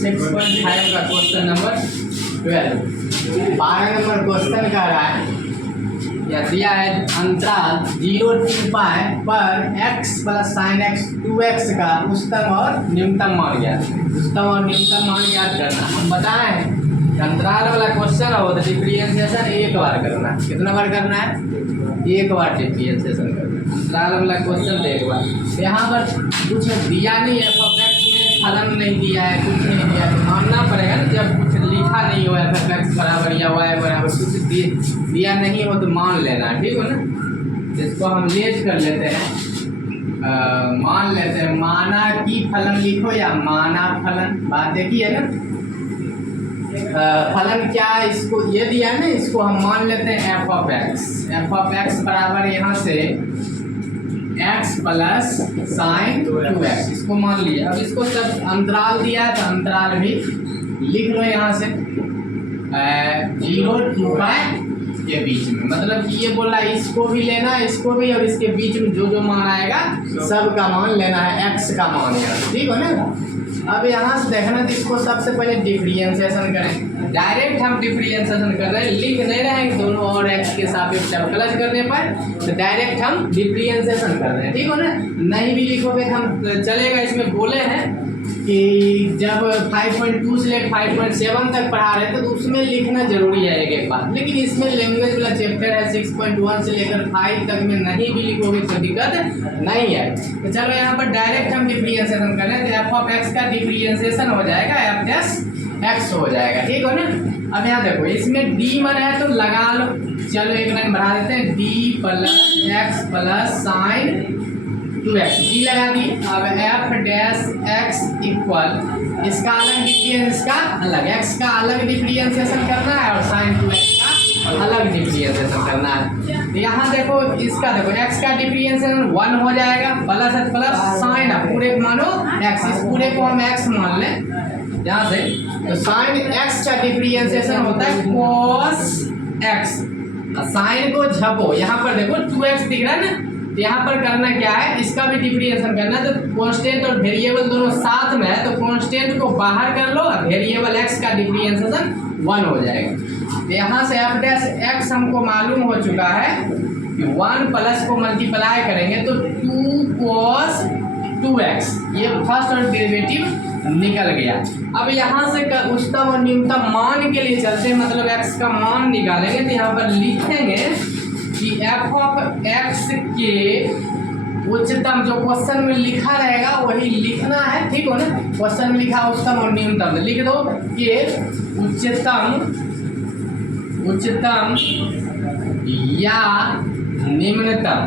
6.5 का question number 12। 12 number question कह रहा है या दिया है अंतराल 0 to पाई पर x plus sign x 2x का उच्चतम और न्यूनतम मान ज्ञात। उच्चतम और न्यूनतम मान ज्ञात करना। हम बताएं अंतराल वाला क्वेश्चन हो तो डिफरेंशिएशन एक बार करना। कितना बार करना है? एक बार डिफरेंशिएशन करना। अंतराल वाला क्वेश्चन देख बार। यहाँ पर कुछ दिया नहीं है, f(x) में फलन नहीं दिया है, कुछ नहीं दिया है, मानना पड़ेगा ना। जब कुछ लिखा नहीं हो f(x) बराबर या y बराबर कुछ दिया नहीं हो तो मान लेना, ठीक हो ना। इसको हम लेट कर लेते हैं, मान लेते हैं। माना की फलन लिखो या माना फलन, बात देखिए ना। फलन क्या है, इसको ये दिया है ना, इसको हम मान लेते हैं f(x). f(x) बराबर यहाँ से x प्लस साइन 2x, इसको मान लिया। अब इसको सब अंतराल दिया है तो अंतराल भी लिख लो यहाँ से 0 to पाई के बीच में। मतलब कि ये बोला इसको भी लेना है, इसको भी, और इसके बीच में जो जो मान आएगा सब का मान लेना है, x का मान है, ठीक हो ना। अब यहाँ से देखना तो इसको सबसे पहले डिफरेंशिएशन करें। डायरेक्ट हम डिफरेंशिएशन कर रहे हैं, लिख नहीं रहे हैं दोनों और x के सापेक्ष अवकलन करने पर, तो डायरेक्ट हम डिफरेंशिएशन कर रहे हैं, ठीक हो ना। नहीं भी लिखोगे तो हम चलेगा। इसमें बोले हैं कि जब 5.2 से लेकर 5.7 तक पढ़ा रहे थे तो उसमें लिखना जरूरी है एक बात, लेकिन इसमें लैंग्वेज वाला चैप्टर है 6.1 से लेकर 5 तक में नहीं भी लिखोगे तो दिक्कत नहीं है। तो चलो यहाँ पर डायरेक्ट हम डिफरेंशिएशन कर रहे हैं, तो f(x) का डिफरेंशिएशन हो जाएगा f(x) हो जाएगा, ठीक हो ना। अब यहाँ देखो इसमें d मन है तो लगा लो। चलो एक लाइन बढ़ा देते हैं, d plus x plus sign 2x, D लगा दी। अब f(x) इक्वल इसका अलग डिफरेंस, इसका अलग, x का अलग डिफरेंशिएशन करना है और साइन 2x का अलग डिफरेंशिएशन करना है। तो यहाँ देखो इसका देखो x का डिफरेंशिएशन 1 हो जाएगा, प्लस प्लस साइन पूरे को मानो x, इस पूरे को हम x मान लें यहाँ से। तो साइन x का डिफरेंशिएशन होता है cos x। साइन को झपो, यहाँ पर देखो 2x दिख रहा है ना, तो यहाँ पर करना क्या है, इसका भी डिफरेंशिएशन करना है। तो कांस्टेंट और वेरिएबल दोनों साथ में है, तो कांस्टेंट को बाहर कर लो, वेरिएबल x का डिफरेंशिएशन 1 हो जाएगा। तो यहाँ से f(x) हमको मालूम हो चुका है कि 1 प्लस को मल्टीप्लाई करेंगे तो 2 cos 2x, ये फर्स्ट और डेरिवेटिव निकल गया। अब यहाँ से उच्चतम और न्यूनतम मान के लिए चलते हैं, मतलब x का मान निकालेंगे। तो यहाँ पर लिखेंगे कि f(x) के उच्चतम, जो क्वेश्चन में लिखा रहेगा वही लिखना है, ठीक हो ना। क्वेश्चन में लिखा उच्चतम और न्यूनतम, तो लिख दो कि उच्चतम या निम्नतम,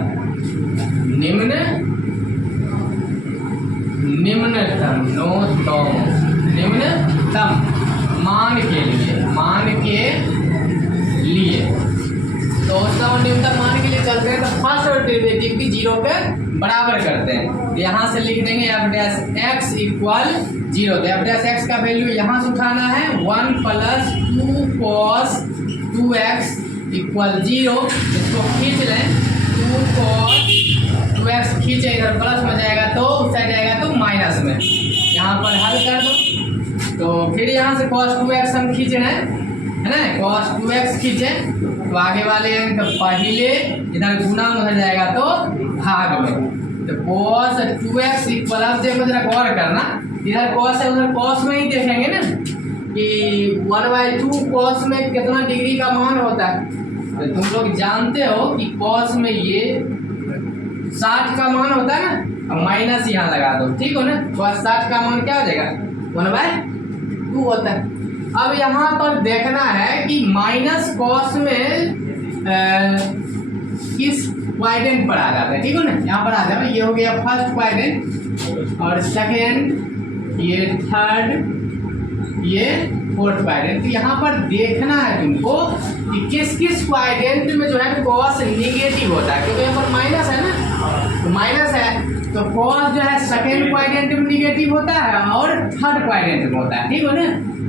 निम्नतम मान के लिए तो उच्चतम न्यूनतम मान के लिए चलते हैं। तो फर्स्ट और डेरिवेटिव की 0 के बराबर करते हैं। तो यहाँ से लिख देंगे f(x) इक्वल 0। तो f(x) का वैल्यू यहाँ से उठाना है 1 प्लस 2 cos 2x इक्वल 0। इसको खींच लें, 2 cos 2x खींचे, इधर प्लस में जाएगा तो उस साइड जाएगा तो माइनस में। यहाँ पर हल कर दो, तो फिर यहाँ से cos 2x हम खींच रहे हैं, है ना। cos 2x खींचे तो आगे वाले अंक पहले इधर गुना में हो जाएगा तो भाग में। तो cos 2x प्लस, देखो जरा गौर करना, इधर cos है उधर cos में ही देखेंगे ना कि 1/2 cos में कितना डिग्री का मान होता है। तो तुम लोग जानते हो कि cos में ये 60 का मान होता है ना। अब माइनस यहाँ लगा दो, ठीक हो ना। cos 60 का मान क्या हो जाएगा, 1/2 होता है। अब यहाँ पर देखना है कि माइनस कॉस में किस क्वाड्रेंट पर आ जाता है, ठीक हो ना। यहाँ पर आ जाए, ये हो गया फर्स्ट क्वाड्रेंट और सेकेंड, ये थर्ड, ये फोर्थ क्वाड्रेंट। तो यहाँ पर देखना है तुमको कि किस किस क्वाड्रेंट में जो है कॉस निगेटिव होता है, क्योंकि यहाँ पर माइनस है ना, तो माइनस है तो कॉस जो है सेकेंड क्वाड्रेंट में निगेटिव होता है और थर्ड क्वाड्रेंट में होता है, ठीक हो ना।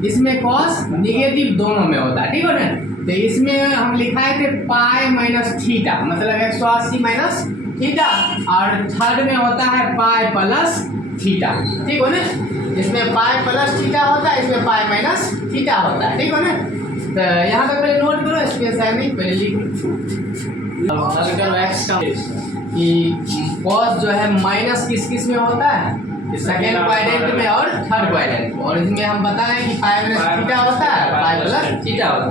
इसमें कॉस निगेटिव दोनों में होता है, ठीक हो ना। तो इसमें हम लिखाए थे पाई माइनस थीटा, मतलब 180 माइनस थीटा, और थर्ड में होता है पाई प्लस थीटा, ठीक हो ना। इसमें पाई प्लस थीटा होता है, इसमें पाई माइनस थीटा होता है, ठीक हो ना। तो यहाँ पे पहले नोट करो, स्पेस है नहीं, पहले लिख हल करो एक्स का कि कॉस जो है माइनस किस किस में होता है, सेकेंड क्वाड्रेंट में और थर्ड क्वाड्रेंट, और इसमें हम बताएं कि पाई माइनस थीटा होता है, पाई प्लस थीटा होता है।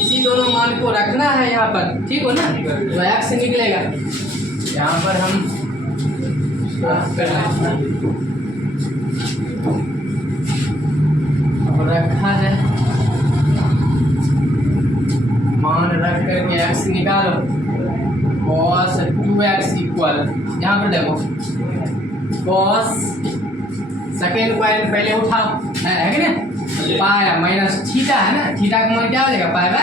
इसी दोनों मान को रखना है यहाँ पर, ठीक हो ना। तो एक्स निकलेगा, यहाँ पर हम रखा है, मान रख करके एक्स निकालो, cos 2x इक्वल, यहाँ पर देखो cos सेकेंड क्वाड्रेंट पहले उठाओ, है कि नहीं, पाया माइनस थीटा है ना, थीटा का मान क्या हो जाएगा, पाई बाय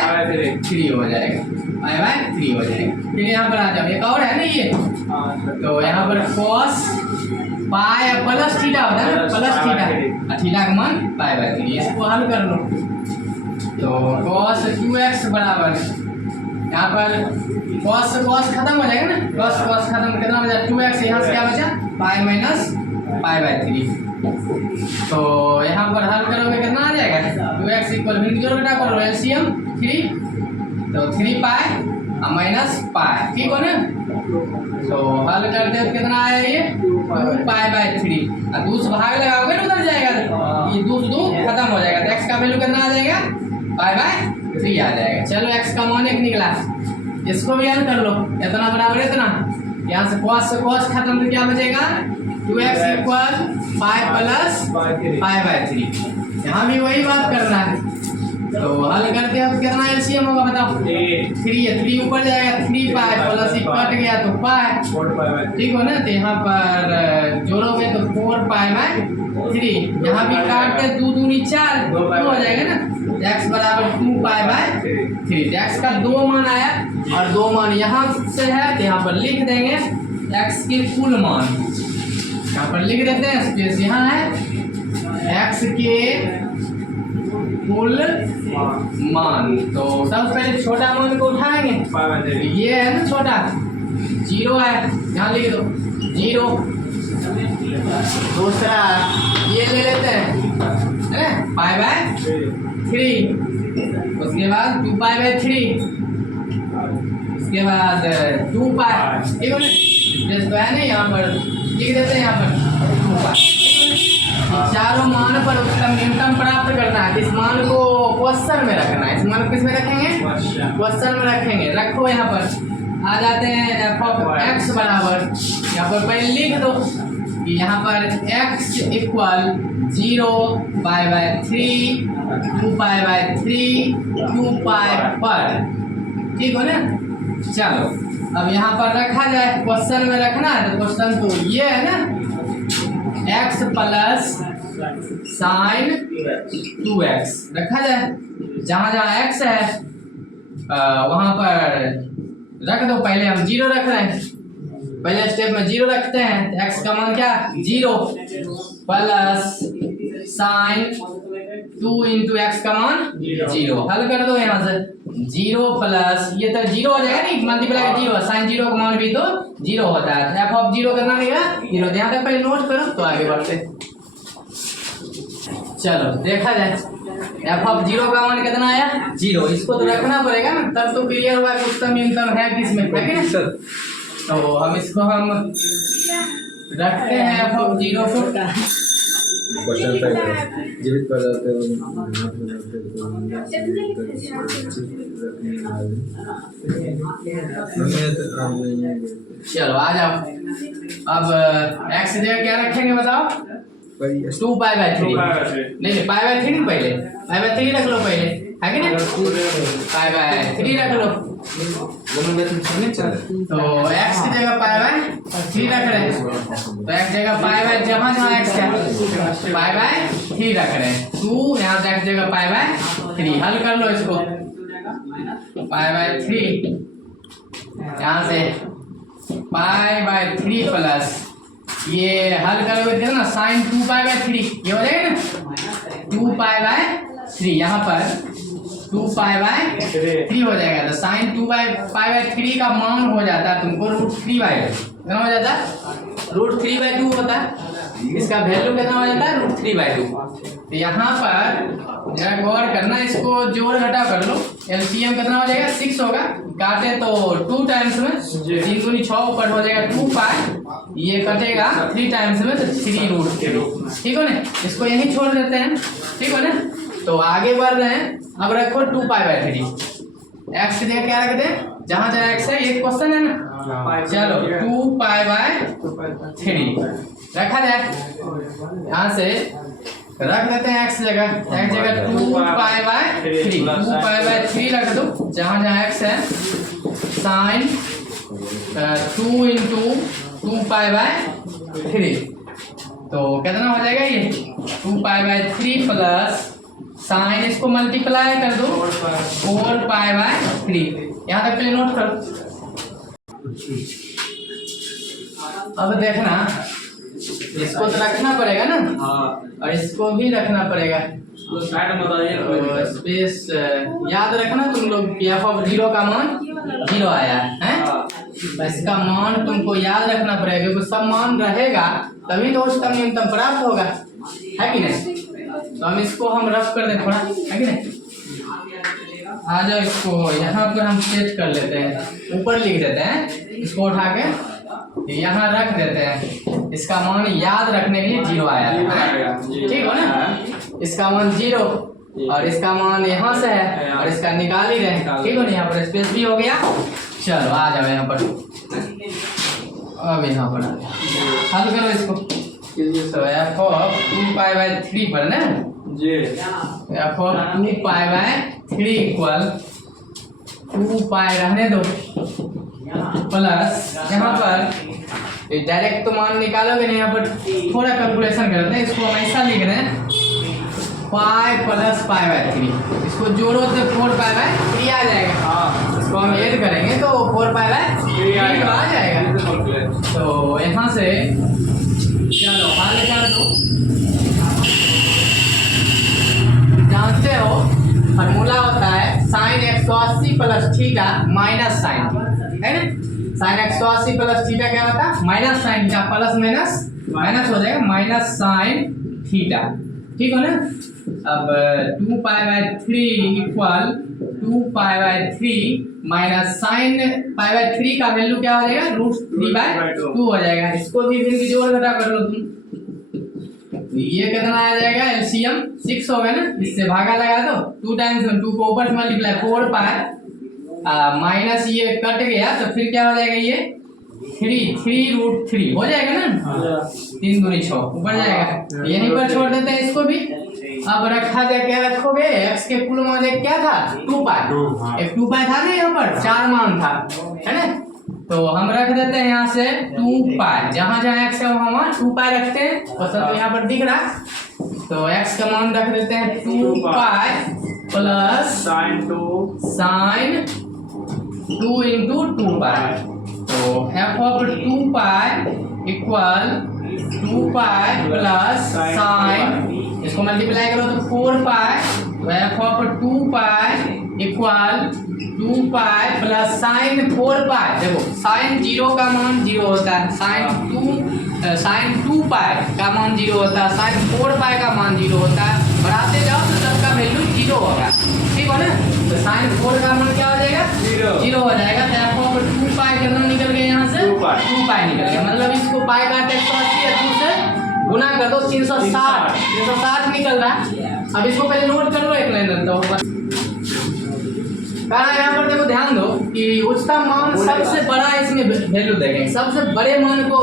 3 हो जाएगा, पाई बाय 3 हो जाएगा। फिर यहाँ पर आ जाओ, एक और है ना ये, तो यहाँ पर cos पाई प्लस थीटा होता है ना, प्लस थीटा, थीटा का मान पाई बाय 3, इसको हल कर लो। तो cos 2x बराबर, यहाँ पर cos से cos खत्म हो जाएगा ना, cos cos खत्म, कितना बचा 2x, यहाँ से क्या बचा पाई माइनस पाई बाय 3। तो यहाँ पर हल करोगे कितना आ जाएगा, 2x इक्वल फिर जोड़ घटा करो, एलसीएम 3, तो 3 पाई माइनस पाई, ठीक हो ना। तो हल करते हो कितना आया ये 2 पाई बाय 3, और दूसरा भाग लगाओगे ना उधर जाएगा, ये 2 से 2 खत्म हो जाएगा, तो x का वैल्यू कितना आ जाएगा, पाई बाय 3 आ जाएगा। चलो x का मान 1 निकला, इसको भी हल कर लो, इतना बराबर इतना, यहाँ से cos खत्म, तो क्या बचेगा 2x equal pi plus pi by 3, यहाँ भी वही बात करना है। तो हल करते हैं, कितना एलसीएम होगा बताओ, 3 है, 3 ऊपर जाएगा, 3 पाई प्लस कट गया तो पाई, ठीक हो ना। तो यहाँ पर जोड़ोगे तो 4 पाई बाय 3, यहाँ भी काटते 2 दूनी 4, 2 हो जाएगा ना, x बराबर 2 पाई बाय 3। x का 2 मान आया और 2 मान यहाँ से है, तो यहाँ पर लिख देंगे x के कुल मान, यहाँ पर लिख देते हैं, स्पेस यहाँ है, x के कुल मान। तो सबसे पहले छोटा मान को उठाएंगे, ये है ना छोटा 0 है, यहाँ लिख दो 0। दूसरा ये ले लेते हैं पाई बाय 3, उसके बाद 2 पाई बाय 3, उसके बाद 2 पाई, ठीक है ना, स्पेस तो है ना, यहाँ पर लिख देते हैं, यहाँ पर 2 पाई। चारों मान पर उत्तम न्यूनतम प्राप्त करना है, इस मान को क्वेश्चन में रखना है, इस मान को किस में रखेंगे, क्वेश्चन में रखेंगे। रखो यहाँ पर आ जाते हैं एफ ऑफ एक्स बराबर, यहाँ पर पहले लिख दो कि यहाँ पर x equal 0 pi by 3, 2 pi by 3, 2 पाई पर, ठीक हो ना। चलो अब यहाँ पर रखा जाए, क्वेश्चन में रखना है, तो क्वेश्चन तो ये है ना, x प्लस साइन 2x रखा जाए, जहाँ जहाँ x है वहाँ पर रख दो, पहले हम 0 रख रहे हैं, पहले स्टेप में 0 रखते हैं, तो x का मान क्या 0 प्लस साइन 2 इंटू एक्स का मान 0, हल कर दो यहाँ से 0 प्लस, ये तो 0 हो जाएगा नहीं, मल्टीप्लाई 0, साइन 0 का मान भी तो 0 होता है, एफ ऑफ 0 करना नहीं है 0, यहाँ तक पहले नोट करो तो आगे बढ़ते। चलो देखा जाए, एफ ऑफ 0 का मान कितना आया 0, इसको तो रखना पड़ेगा ना, तब तो क्लियर हुआ कि उत्तम न्यूनतम है किसमें, है कि नहीं सर। तो हम इसको हम रखते हैं एफ ऑफ 0 को, क्वेश्चन तक जीवित कर जाते हैं, चलो आ जाओ। अब x जगह क्या रखेंगे बताओ, 2 पाई बाय 3, नहीं पाई बाय 3 पहले, पाई बाय 3 रख लो पहले, है कि नहीं, पाई बाय 3 रख लो, तो x की जगह पाई बाय 3 रख रहे हैं, तो x जगह पाई बाय, जहाँ जहाँ x है पाई बाय 3 रख रहे हैं, 2 यहाँ से x जगह पाई बाय 3, हल कर लो इसको, पाई बाय 3 यहाँ से पाई बाय 3 प्लस ये हल करोगे कितना साइन 2 पाई बाय 3, ये हो जाएगा ना 2 पाई बाय 3, यहाँ पर 2 पाई बाय 3 हो जाएगा, तो साइन 2 पाई बाय 3 का मान हो जाता है तुमको √3/2, कितना हो जाता है √3/2 होता है, इसका वैल्यू कितना हो जाता है √3/2। तो यहाँ पर जरा गौर करना, इसको जोड़ घटा कर लो। एलसीएम कितना हो जाएगा 6 होगा, काटे तो 2 टाइम्स में 3 दूनी 6 ऊपर हो जाएगा 2 पाई, ये कटेगा 3 टाइम्स में तो 3√3। ठीक हो ना, इसको यहीं छोड़ देते हैं। ठीक हो ना, तो आगे बढ़ रहे हैं। अब रखो 2π/3। एक्स की जगह क्या रख दे, जहां जहां एक्स है, एक क्वेश्चन है ना, चलो 2π/3 रखा जाए। यहाँ से रख देते हैं एक्स जगह, एक्स जगह 2π/3 2π/3 रख दो, जहां जहां एक्स है। साइन 2 × 2π/3 तो कितना हो जाएगा ये 2π/3 प्लस साइन, इसको मल्टीप्लाई कर दो 4π/3। यहाँ तक पहले नोट करो। अब देखना, इसको तो रखना पड़ेगा ना, और इसको भी रखना पड़ेगा। तो स्पेस याद रखना तुम लोग कि f(0) का मान 0 आया है। इसका मान तुमको याद रखना पड़ेगा, क्योंकि सब मान रहेगा तभी तो उच्चतम न्यूनतम प्राप्त होगा, है कि नहीं। तो हम इसको हम रफ कर दें थोड़ा, है कि नहीं। आ जाओ, इसको यहाँ पर हम सेट कर लेते हैं, ऊपर लिख देते हैं, इसको उठा के यहाँ रख देते हैं। इसका मान याद रखने के लिए 0 आया है, ठीक हो ना। इसका मान 0 और इसका मान यहाँ से है, और इसका निकाल ही रहे, ठीक हो ना। यहाँ पर स्पेस भी हो गया। चलो आ जाओ यहाँ पर, अब यहाँ पर हल करो इसको। तो f(2π/3) पर ना f(2π/3) इक्वल 2π रहने दो प्लस, यहाँ पर डायरेक्ट तो मान निकालोगे नहीं, यहाँ पर थोड़ा कैलकुलेशन करते हैं। इसको हम ऐसा लिख रहे हैं पाई प्लस π/3, इसको जोड़ो तो 4π/3 आ जाएगा। इसको हम ऐड करेंगे तो 4π/3 आ जाएगा। तो यहाँ से चलो हल कर दो। जानते हो फॉर्मूला होता है sine 180 plus theta minus sine, है ना। साइन 180 प्लस थीटा क्या होता है minus sine theta, plus minus minus हो जाएगा माइनस साइन थीटा, ठीक हो ना। अब 2π/3 इक्वल 2π/3 माइनस साइन π/3 का वैल्यू क्या हो जाएगा √3/2 हो जाएगा। इसको भी फिर जोड़ घटा कर लो तुम, ये कितना आ जाएगा एलसीएम 6 होगा ना, इससे भागा लगा दो 2 टाइम्स 2 को ऊपर से मल्टीप्लाई 4π माइनस ये कट गया तो फिर क्या हो जाएगा ये 3 हो जाएगा ना, 3 दूनी 6 ऊपर जाएगा। यहीं पर छोड़ देते हैं इसको भी। अब रखा जाए, क्या रखोगे, एक्स के कुल मान क्या था 2π, एक 2π था ना, यहाँ पर 4 मान था, है ना। तो हम रख देते हैं यहाँ से 2π, जहाँ जहाँ एक्स है वहाँ 2π रखते हैं, और सब यहाँ पर दिख रहा। तो एक्स का मान रख देते हैं 2π प्लस साइन 2 × 2π। तो f(2π) इक्वल 2π प्लस साइन, इसको मल्टीप्लाई करो तो 4π। f(2π) equal 2π plus sign 4π। देखो साइन 0 का मान 0 होता है, साइन 2π का मान 0 होता है, साइन 4π का मान 0 होता है। बढ़ाते जाओ तो सबका वैल्यू 0 होगा, ठीक हो ना। तो साइन 4 का मान क्या हो जाएगा 0 हो जाएगा। तो f(2π) कितना निकल गया यहाँ से 2π निकल गया, मतलब इसको पाई काटे 180 और 2 से गुना कर दो 360 निकल रहा है। अब इसको पहले नोट कर लो एक लाइन तो कहा। यहाँ पर देखो ध्यान दो कि उच्चतम मान सबसे बड़ा इसमें वैल्यू देंगे, सबसे बड़े मान को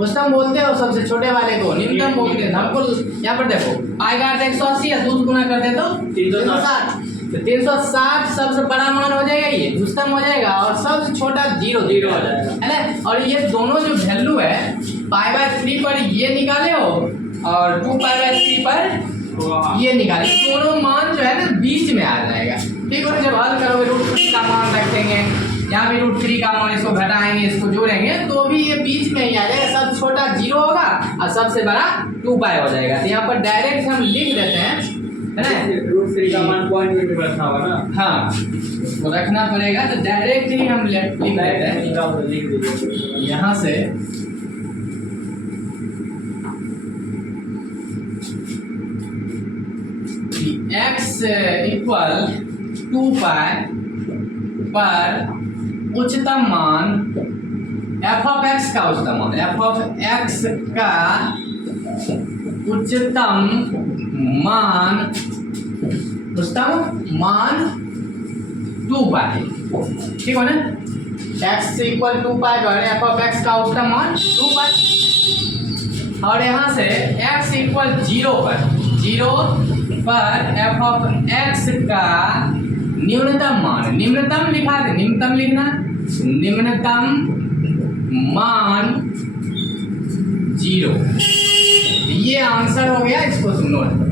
उच्चतम बोलते हो, सबसे छोटे वाले को न्यूनतम बोलते हैं। हमको यहाँ पर देखो पाई काट 180 या 2 गुना कर दे तो 360, तो 360 सबसे बड़ा मान हो जाएगा, ये उच्चतम हो जाएगा, और सबसे छोटा 0 हो जाएगा, है ना। और ये दोनों जो वैल्यू है π/3 पर ये निकाले हो और 2π/3 पर ये निकाले, दोनों मान जो है ना बीच में आ जाएगा, ठीक है। जब हल करोगे √3 का मान रखेंगे, यहाँ भी √3 का मान, इसको घटाएंगे, इसको जोड़ेंगे तो भी ये बीच में ही आ जाएगा। सबसे छोटा 0 होगा और सबसे बड़ा 2π हो जाएगा। तो यहाँ पर डायरेक्ट हम लिख देते हैं, है ना, √3 का मान पॉइंट में रखना होगा ना, हाँ वो रखना पड़ेगा। तो डायरेक्ट ही हम लिख देते हैं यहाँ से x इक्वल 2 पाई पर उच्चतम मान f ऑफ x का उच्चतम मान f ऑफ x का उच्चतम मान 2 पाई, ठीक है ना। x इक्वल 2 पाई पर f ऑफ x का उच्चतम मान 2 पाई, और यहाँ से x इक्वल 0 पर f ऑफ x का न्यूनतम मान, निम्नतम लिखा है, निम्नतम लिखना, निम्नतम मान 0। ये आंसर हो गया, इसको तुम नोट